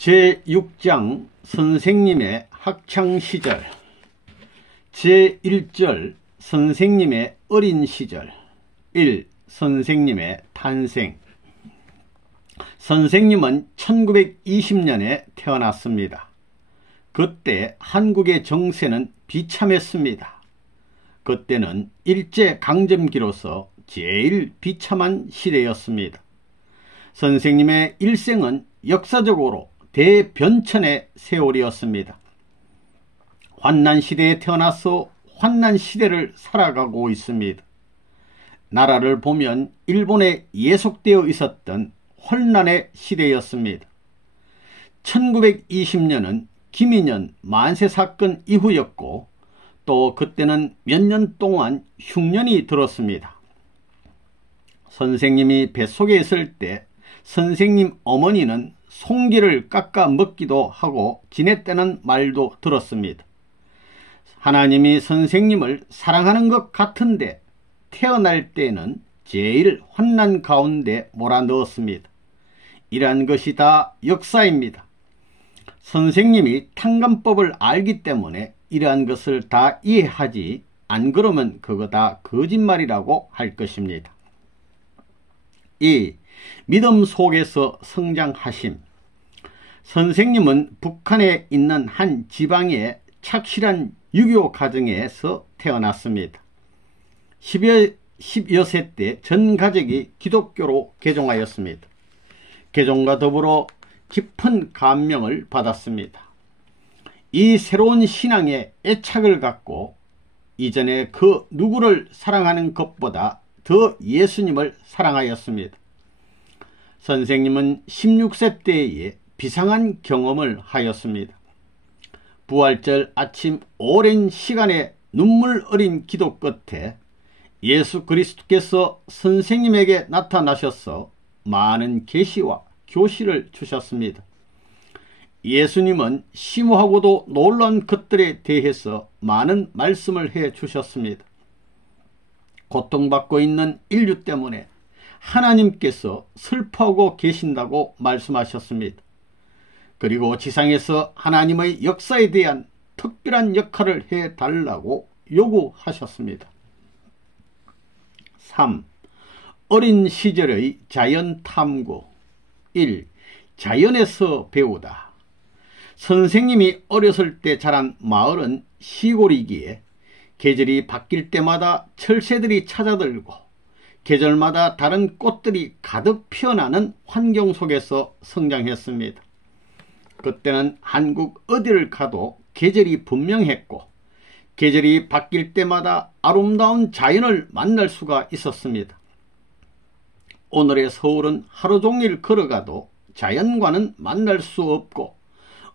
제6장 선생님의 학창시절. 제1절 선생님의 어린 시절. 1. 선생님의 탄생. 선생님은 1920년에 태어났습니다. 그때 한국의 정세는 비참했습니다. 그때는 일제강점기로서 제일 비참한 시대였습니다. 선생님의 일생은 역사적으로 대변천의 세월이었습니다. 환난시대에 태어나서 환난시대를 살아가고 있습니다. 나라를 보면 일본에 예속되어 있었던 혼란의 시대였습니다. 1920년은 김인현 만세 사건 이후였고 또 그때는 몇 년 동안 흉년이 들었습니다. 선생님이 뱃속에 있을 때 선생님 어머니는 송기를 깎아 먹기도 하고 지냈다는 말도 들었습니다. 하나님이 선생님을 사랑하는 것 같은데 태어날 때는 제일 환난 가운데 몰아넣었습니다. 이러한 것이 다 역사입니다. 선생님이 탕감법을 알기 때문에 이러한 것을 다 이해하지, 안 그러면 그거 다 거짓말이라고 할 것입니다. 2. 믿음 속에서 성장하심. 선생님은 북한에 있는 한 지방의 착실한 유교 가정에서 태어났습니다. 10여 세 때 전 가족이 기독교로 개종하였습니다. 개종과 더불어 깊은 감명을 받았습니다. 이 새로운 신앙에 애착을 갖고 이전에 그 누구를 사랑하는 것보다 더 예수님을 사랑하였습니다. 선생님은 16세 때에 비상한 경험을 하였습니다. 부활절 아침 오랜 시간의 눈물 어린 기도 끝에 예수 그리스도께서 선생님에게 나타나셔서 많은 계시와 교시를 주셨습니다. 예수님은 심오하고도 놀라운 것들에 대해서 많은 말씀을 해 주셨습니다. 고통받고 있는 인류 때문에 하나님께서 슬퍼하고 계신다고 말씀하셨습니다. 그리고 지상에서 하나님의 역사에 대한 특별한 역할을 해달라고 요구하셨습니다. 3. 어린 시절의 자연 탐구. 1. 자연에서 배우다. 선생님이 어렸을 때 자란 마을은 시골이기에 계절이 바뀔 때마다 철새들이 찾아들고 계절마다 다른 꽃들이 가득 피어나는 환경 속에서 성장했습니다. 그때는 한국 어디를 가도 계절이 분명했고 계절이 바뀔 때마다 아름다운 자연을 만날 수가 있었습니다. 오늘의 서울은 하루 종일 걸어가도 자연과는 만날 수 없고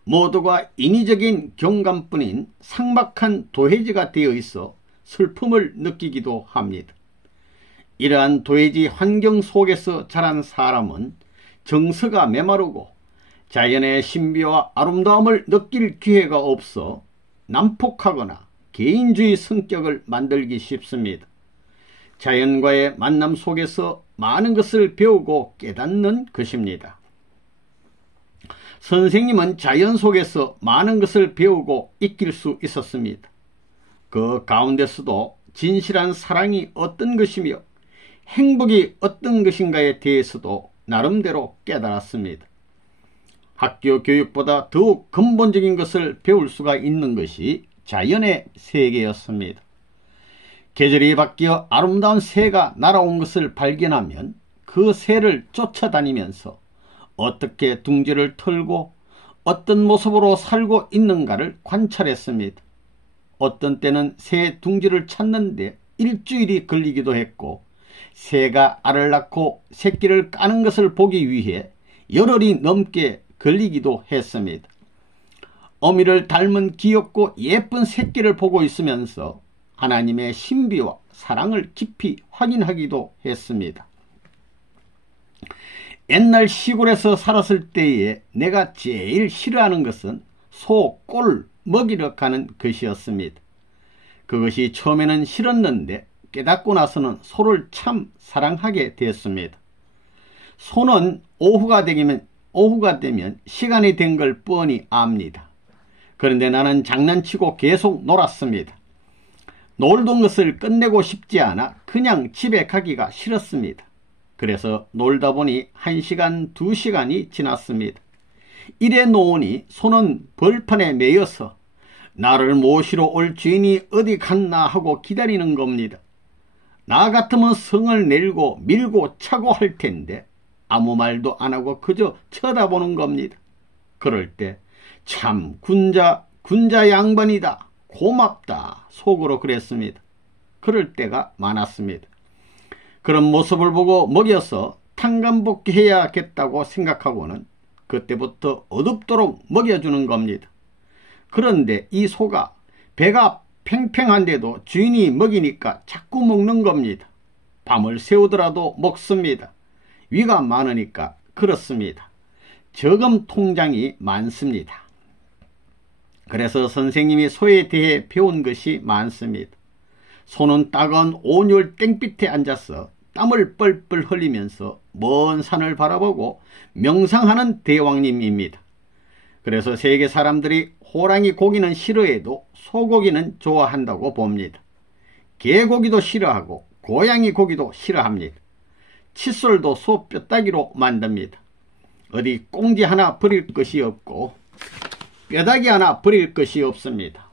모두가 인위적인 경관뿐인 삭막한 도회지가 되어 있어 슬픔을 느끼기도 합니다. 이러한 도회지 환경 속에서 자란 사람은 정서가 메마르고 자연의 신비와 아름다움을 느낄 기회가 없어 난폭하거나 개인주의 성격을 만들기 쉽습니다. 자연과의 만남 속에서 많은 것을 배우고 깨닫는 것입니다. 선생님은 자연 속에서 많은 것을 배우고 익힐 수 있었습니다. 그 가운데서도 진실한 사랑이 어떤 것이며 행복이 어떤 것인가에 대해서도 나름대로 깨달았습니다. 학교 교육보다 더욱 근본적인 것을 배울 수가 있는 것이 자연의 세계였습니다. 계절이 바뀌어 아름다운 새가 날아온 것을 발견하면 그 새를 쫓아다니면서 어떻게 둥지를 털고 어떤 모습으로 살고 있는가를 관찰했습니다. 어떤 때는 새 둥지를 찾는데 일주일이 걸리기도 했고 새가 알을 낳고 새끼를 까는 것을 보기 위해 열흘이 넘게 걸리기도 했습니다. 어미를 닮은 귀엽고 예쁜 새끼를 보고 있으면서 하나님의 신비와 사랑을 깊이 확인하기도 했습니다. 옛날 시골에서 살았을 때에 내가 제일 싫어하는 것은 소 꼴 먹이러 가는 것이었습니다. 그것이 처음에는 싫었는데 깨닫고 나서는 소를 참 사랑하게 됐습니다. 소는 오후가 되면 오후가 되면 시간이 된 걸 뻔히 압니다. 그런데 나는 장난치고 계속 놀았습니다. 놀던 것을 끝내고 싶지 않아 그냥 집에 가기가 싫었습니다. 그래서 놀다 보니 1시간, 2시간이 지났습니다. 이래 놓으니 손은 벌판에 매여서 나를 모시러 올 주인이 어디 갔나 하고 기다리는 겁니다. 나 같으면 성을 내리고 밀고 차고 할 텐데 아무 말도 안 하고 그저 쳐다보는 겁니다. 그럴 때 참 군자 양반이다, 고맙다 속으로 그랬습니다. 그럴 때가 많았습니다. 그런 모습을 보고 먹여서 탕감복귀해야겠다고 생각하고는 그때부터 어둡도록 먹여주는 겁니다. 그런데 이 소가 배가 팽팽한데도 주인이 먹이니까 자꾸 먹는 겁니다. 밤을 새우더라도 먹습니다. 위가 많으니까 그렇습니다. 저금 통장이 많습니다. 그래서 선생님이 소에 대해 배운 것이 많습니다. 소는 따가운 온열 땡빛에 앉아서 땀을 뻘뻘 흘리면서 먼 산을 바라보고 명상하는 대왕님입니다. 그래서 세계 사람들이 호랑이 고기는 싫어해도 소고기는 좋아한다고 봅니다. 개고기도 싫어하고 고양이 고기도 싫어합니다. 칫솔도 소 뼈다귀로 만듭니다. 어디 꽁지 하나 버릴 것이 없고 뼈다귀 하나 버릴 것이 없습니다.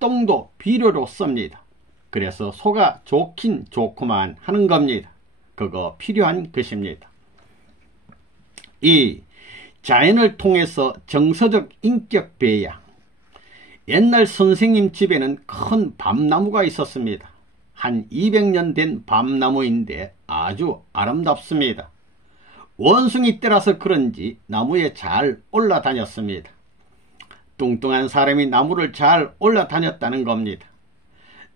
똥도 비료로 씁니다. 그래서 소가 좋긴 좋구만 하는 겁니다. 그거 필요한 것입니다. 이 자연을 통해서 정서적 인격 배양. 옛날 선생님 집에는 큰 밤나무가 있었습니다. 한 200년 된 밤나무인데 아주 아름답습니다. 원숭이 때라서 그런지 나무에 잘 올라다녔습니다. 뚱뚱한 사람이 나무를 잘 올라다녔다는 겁니다.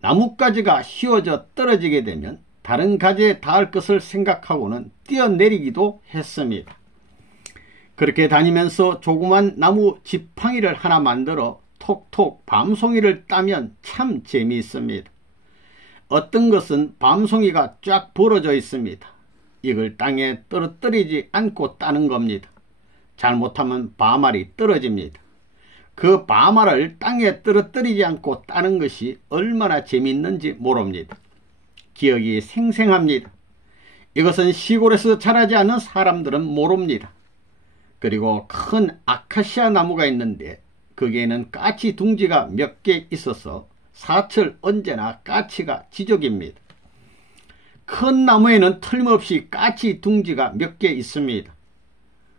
나뭇가지가 휘어져 떨어지게 되면 다른 가지에 닿을 것을 생각하고는 뛰어내리기도 했습니다. 그렇게 다니면서 조그만 나무 지팡이를 하나 만들어 톡톡 밤송이를 따면 참 재미있습니다. 어떤 것은 밤송이가 쫙 벌어져 있습니다. 이걸 땅에 떨어뜨리지 않고 따는 겁니다. 잘못하면 밤알이 떨어집니다. 그 밤알을 땅에 떨어뜨리지 않고 따는 것이 얼마나 재미있는지 모릅니다. 기억이 생생합니다. 이것은 시골에서 자라지 않은 사람들은 모릅니다. 그리고 큰 아카시아 나무가 있는데 거기에는 까치 둥지가 몇 개 있어서 사철 언제나 까치가 지족입니다. 큰 나무에는 틀림없이 까치 둥지가 몇 개 있습니다.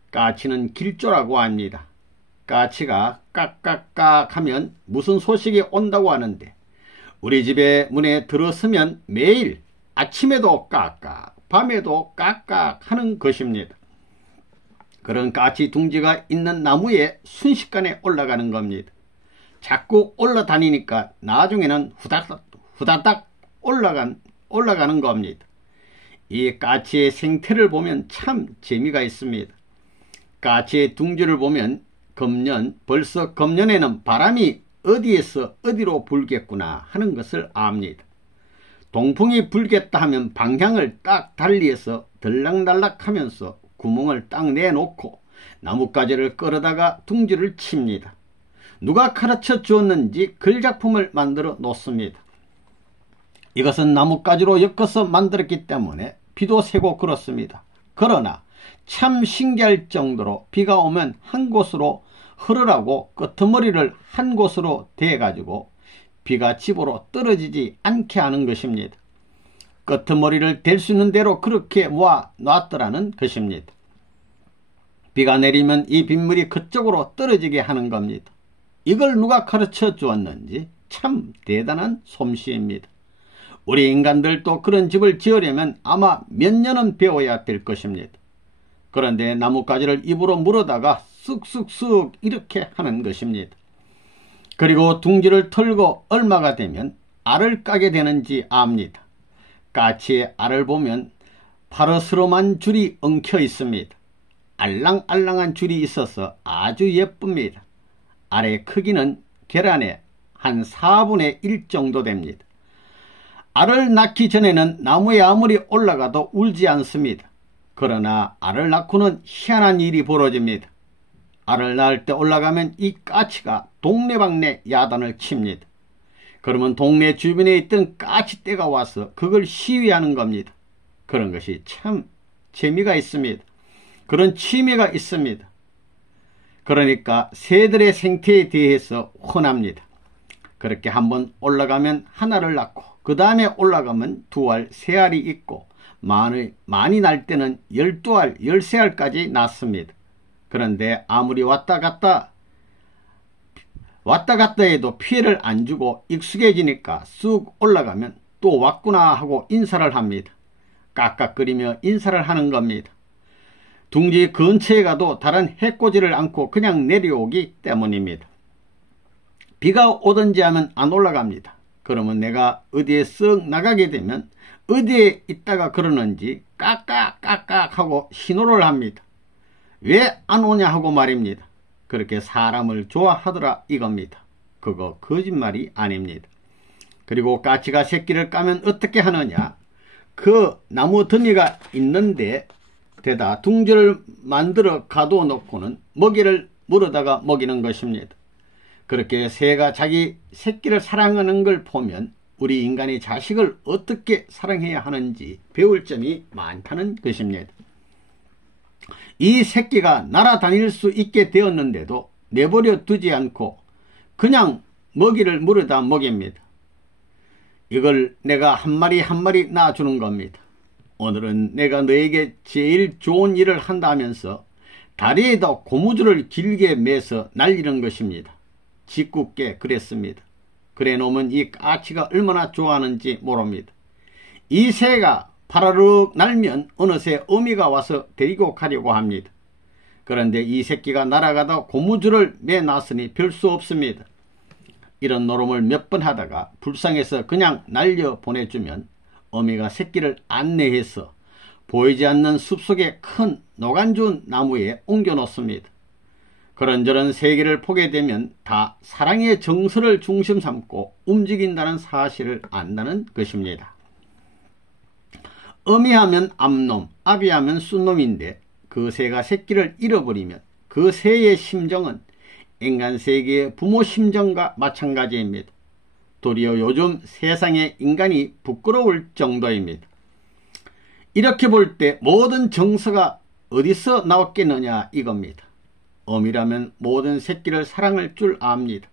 까치는 길조라고 합니다. 까치가 깍깍깍 하면 무슨 소식이 온다고 하는데 우리 집에 문에 들어서면 매일 아침에도 깍깍 밤에도 깍깍 하는 것입니다. 그런 까치 둥지가 있는 나무에 순식간에 올라가는 겁니다. 자꾸 올라다니니까 나중에는 후다닥 올라가는 겁니다. 이 까치의 생태를 보면 참 재미가 있습니다. 까치의 둥지를 보면 벌써 금년에는 바람이 어디에서 어디로 불겠구나 하는 것을 압니다. 동풍이 불겠다 하면 방향을 딱 달리해서 들락날락 하면서 구멍을 딱 내놓고 나뭇가지를 끌어다가 둥지를 칩니다. 누가 가르쳐 주었는지 글작품을 만들어 놓습니다. 이것은 나뭇가지로 엮어서 만들었기 때문에 비도 새고 그렇습니다. 그러나 참 신기할 정도로 비가 오면 한 곳으로 흐르라고 끄트머리를 한 곳으로 대가지고 비가 집으로 떨어지지 않게 하는 것입니다. 끄트머리를 댈 수 있는 대로 그렇게 모아 놨더라는 것입니다. 비가 내리면 이 빗물이 그쪽으로 떨어지게 하는 겁니다. 이걸 누가 가르쳐 주었는지 참 대단한 솜씨입니다. 우리 인간들도 그런 집을 지으려면 아마 몇 년은 배워야 될 것입니다. 그런데 나뭇가지를 입으로 물어다가 쑥쑥쑥 이렇게 하는 것입니다. 그리고 둥지를 털고 얼마가 되면 알을 까게 되는지 압니다. 까치의 알을 보면 파르스름한 줄이 엉켜 있습니다. 알랑알랑한 줄이 있어서 아주 예쁩니다. 알의 크기는 계란의 한 4분의 1 정도 됩니다. 알을 낳기 전에는 나무에 아무리 올라가도 울지 않습니다. 그러나 알을 낳고는 희한한 일이 벌어집니다. 알을 낳을 때 올라가면 이 까치가 동네방네 야단을 칩니다. 그러면 동네 주변에 있던 까치떼가 와서 그걸 시위하는 겁니다. 그런 것이 참 재미가 있습니다. 그런 취미가 있습니다. 그러니까 새들의 생태에 대해서 혼합니다. 그렇게 한번 올라가면 하나를 낳고 그 다음에 올라가면 2알, 3알이 있고 많이 날 때는 12알, 13알까지 낳습니다. 그런데 아무리 왔다 갔다 해도 피해를 안 주고 익숙해지니까 쑥 올라가면 또 왔구나 하고 인사를 합니다. 깍깍거리며 인사를 하는 겁니다. 둥지 근처에 가도 다른 해코지를 않고 그냥 내려오기 때문입니다. 비가 오든지 하면 안 올라갑니다. 그러면 내가 어디에 쓱 나가게 되면 어디에 있다가 그러는지 깍깍깍깍 하고 신호를 합니다. 왜 안 오냐 하고 말입니다. 그렇게 사람을 좋아하더라 이겁니다. 그거 거짓말이 아닙니다. 그리고 까치가 새끼를 까면 어떻게 하느냐. 그 나무 더미가 있는데 데다 둥지를 만들어 가둬 놓고는 먹이를 물어다가 먹이는 것입니다. 그렇게 새가 자기 새끼를 사랑하는 걸 보면 우리 인간이 자식을 어떻게 사랑해야 하는지 배울 점이 많다는 것입니다. 이 새끼가 날아다닐 수 있게 되었는데도 내버려 두지 않고 그냥 먹이를 물어다 먹입니다. 이걸 내가 한 마리 한 마리 낳아주는 겁니다. 오늘은 내가 너에게 제일 좋은 일을 한다면서 다리에다 고무줄을 길게 매서 날리는 것입니다. 짓궂게 그랬습니다. 그래 놓으면 이 까치가 얼마나 좋아하는지 모릅니다. 이 새가 파라륵 날면 어느새 어미가 와서 데리고 가려고 합니다. 그런데 이 새끼가 날아가다 고무줄을 매놨으니 별 수 없습니다. 이런 노름을 몇 번 하다가 불쌍해서 그냥 날려 보내주면 어미가 새끼를 안내해서 보이지 않는 숲속의 큰 노간주 나무에 옮겨 놓습니다. 그런저런 세계를 보게 되면 다 사랑의 정서를 중심 삼고 움직인다는 사실을 안다는 것입니다. 어미하면 암놈, 아비하면 쑥놈인데 그 새가 새끼를 잃어버리면 그 새의 심정은 인간 세계의 부모 심정과 마찬가지입니다. 도리어 요즘 세상에 인간이 부끄러울 정도입니다. 이렇게 볼 때 모든 정서가 어디서 나왔겠느냐 이겁니다. 어미라면 모든 새끼를 사랑할 줄 압니다.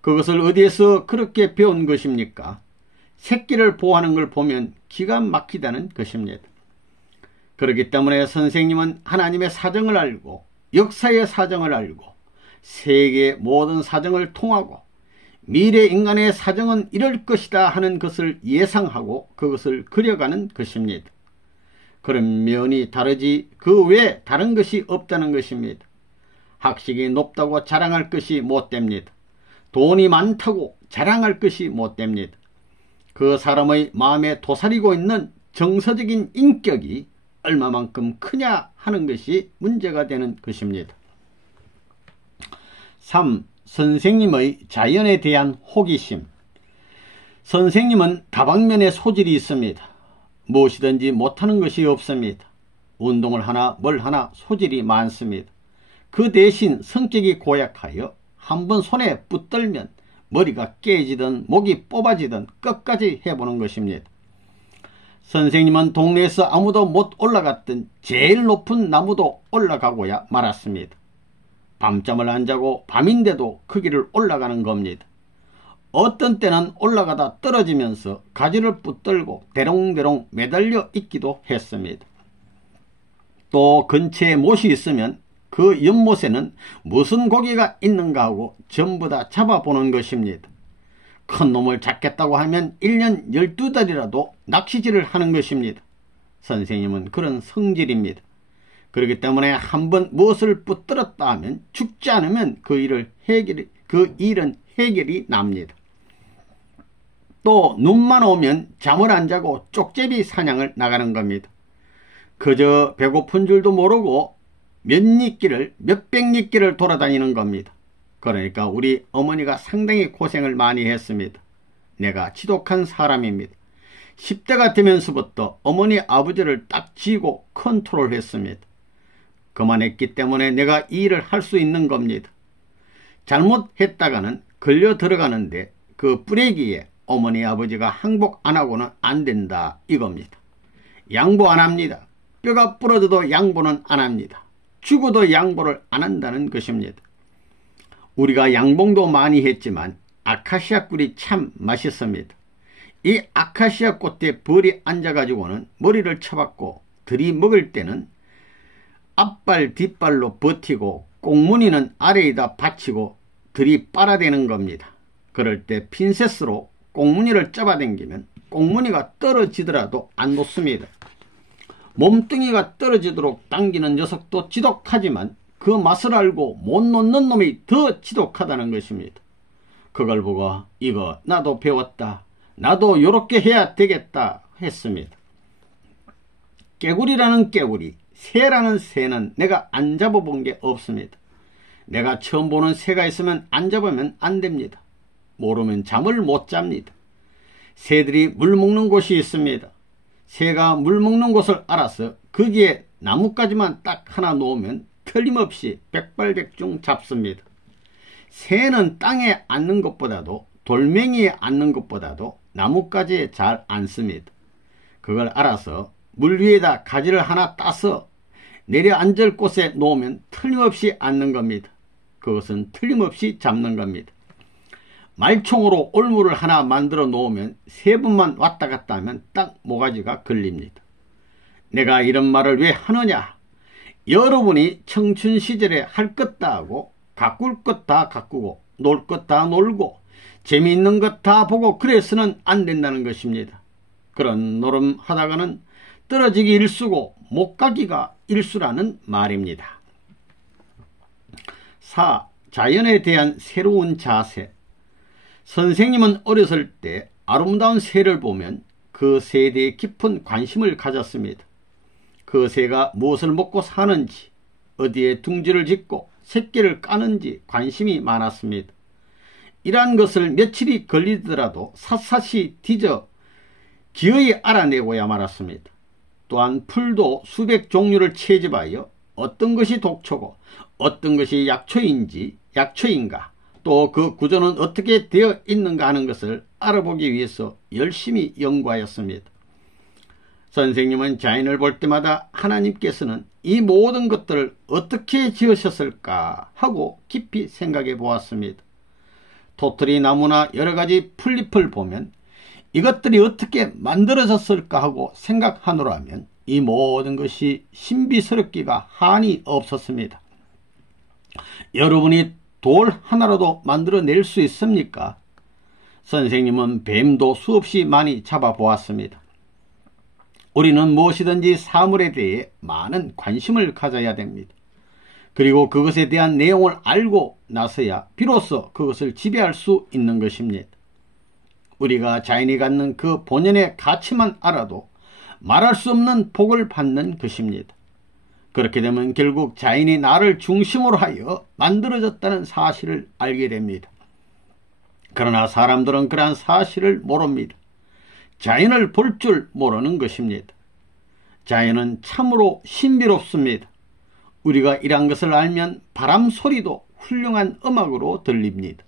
그것을 어디에서 그렇게 배운 것입니까? 새끼를 보호하는 걸 보면 기가 막히다는 것입니다. 그렇기 때문에 선생님은 하나님의 사정을 알고 역사의 사정을 알고 세계의 모든 사정을 통하고 미래 인간의 사정은 이럴 것이다 하는 것을 예상하고 그것을 그려가는 것입니다. 그런 면이 다르지 그 외에 다른 것이 없다는 것입니다. 학식이 높다고 자랑할 것이 못됩니다. 돈이 많다고 자랑할 것이 못됩니다. 그 사람의 마음에 도사리고 있는 정서적인 인격이 얼마만큼 크냐 하는 것이 문제가 되는 것입니다. 3. 선생님의 자연에 대한 호기심. 선생님은 다방면의 소질이 있습니다. 무엇이든지 못하는 것이 없습니다. 운동을 하나 뭘 하나 소질이 많습니다. 그 대신 성격이 고약하여 한번 손에 붙들면 머리가 깨지든 목이 뽑아지든 끝까지 해보는 것입니다. 선생님은 동네에서 아무도 못 올라갔던 제일 높은 나무도 올라가고야 말았습니다. 밤잠을 안 자고 밤인데도 그 길을 올라가는 겁니다. 어떤 때는 올라가다 떨어지면서 가지를 붙들고 대롱대롱 매달려 있기도 했습니다. 또 근처에 못이 있으면 그 연못에는 무슨 고기가 있는가 하고 전부 다 잡아보는 것입니다. 큰 놈을 잡겠다고 하면 1년 12달이라도 낚시질을 하는 것입니다. 선생님은 그런 성질입니다. 그렇기 때문에 한번 무엇을 붙들었다 하면 죽지 않으면 그 일은 해결이 납니다. 또 눈만 오면 잠을 안 자고 쪽제비 사냥을 나가는 겁니다. 그저 배고픈 줄도 모르고 몇백 리길을 돌아다니는 겁니다. 그러니까 우리 어머니가 상당히 고생을 많이 했습니다. 내가 지독한 사람입니다. 10대가 되면서부터 어머니 아버지를 딱 쥐고 컨트롤했습니다. 그만했기 때문에 내가 이 일을 할 수 있는 겁니다. 잘못했다가는 걸려 들어가는데 그 뿌레기에 어머니 아버지가 항복 안 하고는 안 된다 이겁니다. 양보 안 합니다. 뼈가 부러져도 양보는 안 합니다. 죽어도 양보를 안 한다는 것입니다. 우리가 양봉도 많이 했지만 아카시아 꿀이 참 맛있습니다. 이 아카시아 꽃에 벌이 앉아가지고는 머리를 쳐박고 들이먹을 때는 앞발 뒷발로 버티고 꽁무니는 아래에다 받치고 들이빨아대는 겁니다. 그럴 때 핀셋으로 꽁무니를 잡아당기면 꽁무니가 떨어지더라도 안 놓습니다. 몸뚱이가 떨어지도록 당기는 녀석도 지독하지만 그 맛을 알고 못 놓는 놈이 더 지독하다는 것입니다. 그걸 보고 이거 나도 배웠다. 나도 요렇게 해야 되겠다 했습니다. 깨구리라는 깨구리, 새라는 새는 내가 안 잡아본 게 없습니다. 내가 처음 보는 새가 있으면 안 잡으면 안 됩니다. 모르면 잠을 못 잡니다. 새들이 물 먹는 곳이 있습니다. 새가 물 먹는 곳을 알아서 거기에 나뭇가지만 딱 하나 놓으면 틀림없이 백발백중 잡습니다. 새는 땅에 앉는 것보다도 돌멩이에 앉는 것보다도 나뭇가지에 잘 앉습니다. 그걸 알아서 물 위에다 가지를 하나 따서 내려앉을 곳에 놓으면 틀림없이 앉는 겁니다. 그것은 틀림없이 잡는 겁니다. 말총으로 올무를 하나 만들어 놓으면 3번만 왔다 갔다 하면 딱 모가지가 걸립니다. 내가 이런 말을 왜 하느냐? 여러분이 청춘 시절에 할 것 다 하고 가꿀 것 다 가꾸고 놀 것 다 놀고 재미있는 것 다 보고 그래서는 안 된다는 것입니다. 그런 노름 하다가는 떨어지기 일수고 못 가기가 일수라는 말입니다. 4. 자연에 대한 새로운 자세. 선생님은 어렸을 때 아름다운 새를 보면 그 새에 대해 깊은 관심을 가졌습니다. 그 새가 무엇을 먹고 사는지, 어디에 둥지를 짓고 새끼를 까는지 관심이 많았습니다. 이러한 것을 며칠이 걸리더라도 샅샅이 뒤져 기어이 알아내고야 말았습니다. 또한 풀도 수백 종류를 채집하여 어떤 것이 독초고 어떤 것이 약초인가 또 그 구조는 어떻게 되어 있는가 하는 것을 알아보기 위해서 열심히 연구하였습니다. 선생님은 자연을 볼 때마다 하나님께서는 이 모든 것들을 어떻게 지으셨을까 하고 깊이 생각해 보았습니다. 토토리 나무나 여러가지 풀잎을 보면 이것들이 어떻게 만들어졌을까 하고 생각하노라면 이 모든 것이 신비스럽기가 한이 없었습니다. 여러분이 돌 하나라도 만들어낼 수 있습니까? 선생님은 뱀도 수없이 많이 잡아보았습니다. 우리는 무엇이든지 사물에 대해 많은 관심을 가져야 됩니다. 그리고 그것에 대한 내용을 알고 나서야 비로소 그것을 지배할 수 있는 것입니다. 우리가 자연이 갖는 그 본연의 가치만 알아도 말할 수 없는 복을 받는 것입니다. 그렇게 되면 결국 자연이 나를 중심으로 하여 만들어졌다는 사실을 알게 됩니다. 그러나 사람들은 그러한 사실을 모릅니다. 자연을 볼 줄 모르는 것입니다. 자연은 참으로 신비롭습니다. 우리가 이러한 것을 알면 바람 소리도 훌륭한 음악으로 들립니다.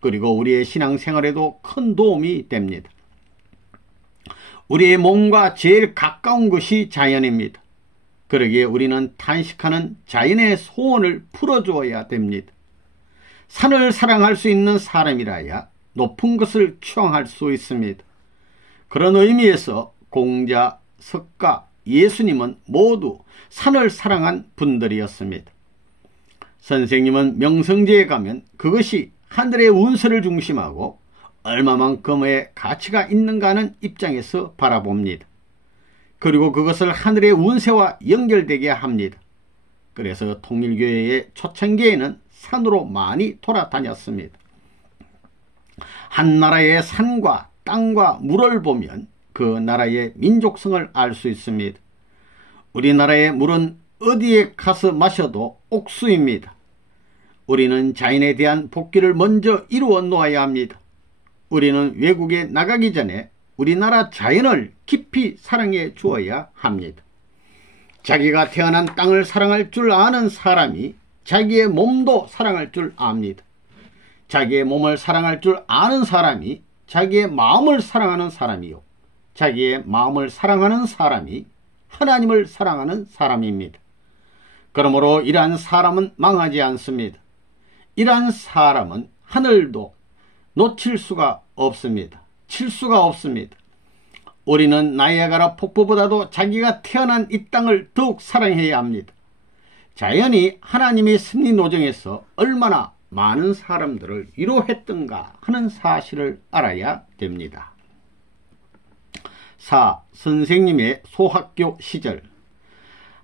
그리고 우리의 신앙생활에도 큰 도움이 됩니다. 우리의 몸과 제일 가까운 것이 자연입니다. 그러기에 우리는 탄식하는 자연의 소원을 풀어주어야 됩니다. 산을 사랑할 수 있는 사람이라야 높은 것을 추앙할 수 있습니다. 그런 의미에서 공자, 석가, 예수님은 모두 산을 사랑한 분들이었습니다. 선생님은 명성지에 가면 그것이 하늘의 운세를 중심하고 얼마만큼의 가치가 있는가 하는 입장에서 바라봅니다. 그리고 그것을 하늘의 운세와 연결되게 합니다. 그래서 통일교회의 초창기에는 산으로 많이 돌아다녔습니다. 한 나라의 산과 땅과 물을 보면 그 나라의 민족성을 알 수 있습니다. 우리나라의 물은 어디에 가서 마셔도 옥수입니다. 우리는 자연에 대한 복귀를 먼저 이루어 놓아야 합니다. 우리는 외국에 나가기 전에 우리나라 자연을 깊이 사랑해 주어야 합니다. 자기가 태어난 땅을 사랑할 줄 아는 사람이 자기의 몸도 사랑할 줄 압니다. 자기의 몸을 사랑할 줄 아는 사람이 자기의 마음을 사랑하는 사람이요, 자기의 마음을 사랑하는 사람이 하나님을 사랑하는 사람입니다. 그러므로 이러한 사람은 망하지 않습니다. 이러한 사람은 하늘도 놓칠 수가 없습니다. 칠 수가 없습니다. 우리는 나이아가라 폭포보다도 자기가 태어난 이 땅을 더욱 사랑해야 합니다. 자연이 하나님의 섭리 노정에서 얼마나 많은 사람들을 위로했던가 하는 사실을 알아야 됩니다. 4. 선생님의 소학교 시절.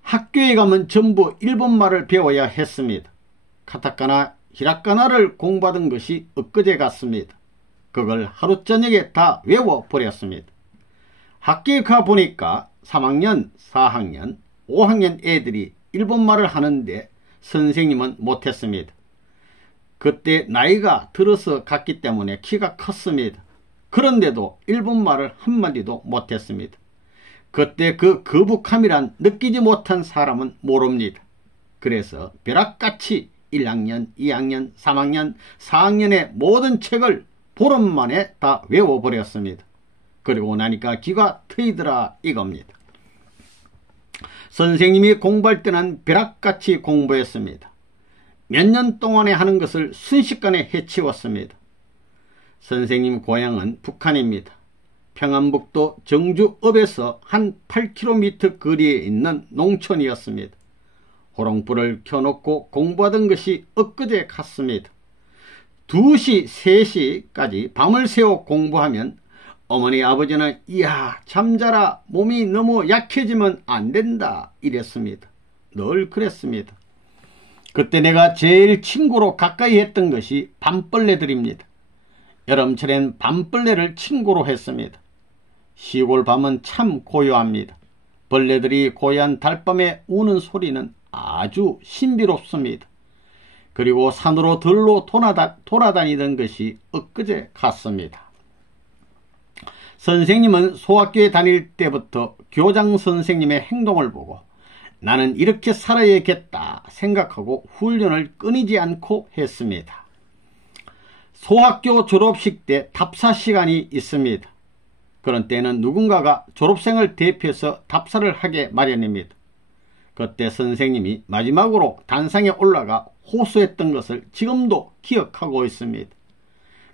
학교에 가면 전부 일본말을 배워야 했습니다. 카타카나, 히라카나를 공부하던 것이 엊그제 같습니다. 그걸 하루 저녁에 다 외워버렸습니다. 학교에 가보니까 3학년, 4학년, 5학년 애들이 일본말을 하는데 선생님은 못했습니다. 그때 나이가 들어서 갔기 때문에 키가 컸습니다. 그런데도 일본말을 한마디도 못했습니다. 그때 그 거북함이란 느끼지 못한 사람은 모릅니다. 그래서 벼락같이 1학년, 2학년, 3학년, 4학년의 모든 책을 보름 만에 다 외워버렸습니다. 그리고 나니까 귀가 트이더라 이겁니다. 선생님이 공부할 때는 벼락같이 공부했습니다. 몇 년 동안에 하는 것을 순식간에 해치웠습니다. 선생님 고향은 북한입니다. 평안북도 정주읍에서 한 8km 거리에 있는 농촌이었습니다. 호롱불을 켜놓고 공부하던 것이 엊그제 같습니다. 2시, 3시까지 밤을 새워 공부하면 어머니 아버지는 이야 잠자라, 몸이 너무 약해지면 안 된다 이랬습니다. 늘 그랬습니다. 그때 내가 제일 친구로 가까이 했던 것이 밤벌레들입니다. 여름철엔 밤벌레를 친구로 했습니다. 시골 밤은 참 고요합니다. 벌레들이 고요한 달밤에 우는 소리는 아주 신비롭습니다. 그리고 산으로 들로 돌아다니던 것이 엊그제 같습니다. 선생님은 소학교에 다닐 때부터 교장 선생님의 행동을 보고 나는 이렇게 살아야겠다 생각하고 훈련을 끊이지 않고 했습니다. 소학교 졸업식 때 답사 시간이 있습니다. 그런 때는 누군가가 졸업생을 대표해서 답사를 하게 마련입니다. 그때 선생님이 마지막으로 단상에 올라가 호소했던 것을 지금도 기억하고 있습니다.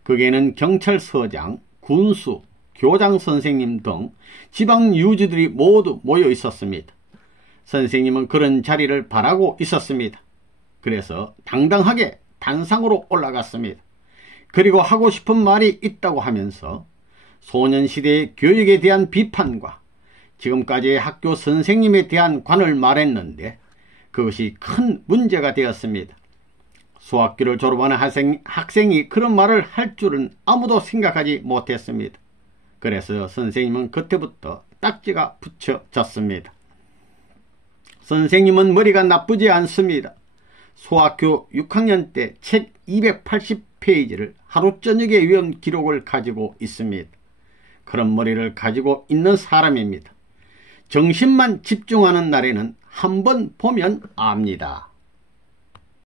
거기에는 경찰서장, 군수, 교장 선생님 등 지방 유지들이 모두 모여 있었습니다. 선생님은 그런 자리를 바라고 있었습니다. 그래서 당당하게 단상으로 올라갔습니다. 그리고 하고 싶은 말이 있다고 하면서 소년시대의 교육에 대한 비판과 지금까지의 학교 선생님에 대한 관을 말했는데 그것이 큰 문제가 되었습니다. 소학교를 졸업하는 학생이 그런 말을 할 줄은 아무도 생각하지 못했습니다. 그래서 선생님은 그때부터 딱지가 붙여졌습니다. 선생님은 머리가 나쁘지 않습니다. 소학교 6학년 때 책 280페이지를 하루 저녁에 외운 기록을 가지고 있습니다. 그런 머리를 가지고 있는 사람입니다. 정신만 집중하는 날에는 한 번 보면 압니다.